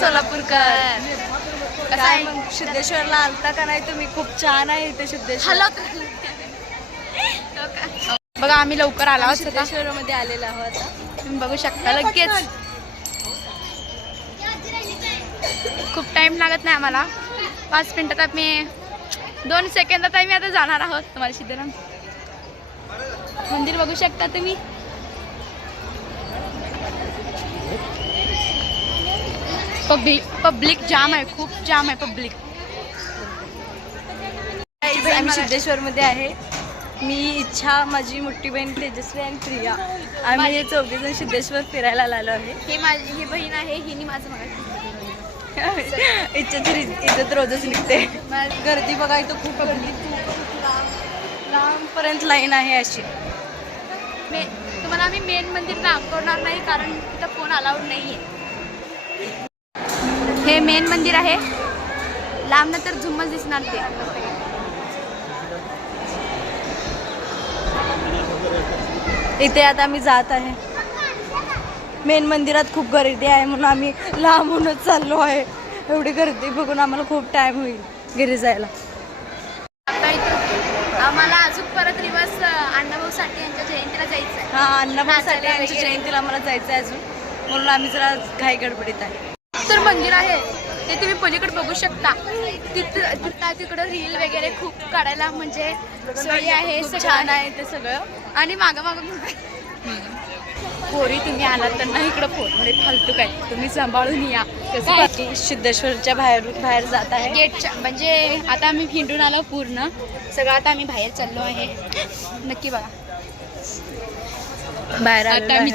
सोलापूरकर. काय मग सिद्धेश्वरला आलता का नाही तुम्ही? खूप छान आहे इथे सिद्धेश्वर. हॅलो. बघा आम्ही लवकर आलो आहोत. सिद्धेश्वर मध्ये आलेला आहोत आता. तुम्ही बघू शकता लगेच. खूप टाइम लागत नाही आम्हाला. 5 मिनिटात आम्ही 2 सेकंदात आम्ही आता जाणार आहोत. तुम्हाला सिद्धराम मंदिर बघू शकता तुम्ही. पब्लिक जाम आहे, खूप जाम आहे पब्लिक. आम्ही सिद्धेश्वर मध्ये आहे. मी, इच्छा, माझी मोठी बहीण तेजस्वी आणि प्रिया. आम्ही हे 4 जण सिद्धेश्वर फिरायला आलो आहे. ही बहीण आहे. हिने माझं मग इच्छा तरी इज्जत रोजच निघते. गर्दी बघा इथं खूप गर्दी. लांबपर्यंत लाईन आहे अशी. तुम्हाला आम्ही मेन मंदिर दाखवणार नाही कारण तिथं फोन अलाउड नाही आहे. हे मेन मंदिर आहे. लांब तर झुम्मच दिसणार ते. इथे आता आम्ही जात आहे. मेन मंदिरात खूप गर्दी आहे म्हणून आम्ही लांबूनच चाललो आहे. एवढी गर्दी बघून आम्हाला खूप टाइम होईल घरी जायला. आता इथं आम्हाला अजून परत रिवर्स अण्णाभाऊ साठे यांच्या जयंतीला जायचं आहे. हा, अण्णाभाऊ साठे यांच्या जयंतीला आम्हाला जायचं आहे अजून, म्हणून आम्ही जरा घाई गडबडीत आहे. तर मंदिर आहे ते तुम्ही पलीकडे बघू शकता. तिकडं रील वगैरे खूप काढायला म्हणजे सोयी आहे. छान आहे ते सगळं. आणि मागं पोरी तुम्ही आलात तर नाही इकडं फोनमध्ये फालतू काय तुम्ही सांभाळून या. कसं सिद्धेश्वरच्या बाहेर जात आहे गेटच्या. म्हणजे आता आम्ही हिंडून आलो पूर्ण सगळं. आता आम्ही बाहेर चाललो आहे. नक्की बघा बाहेर आता आम्ही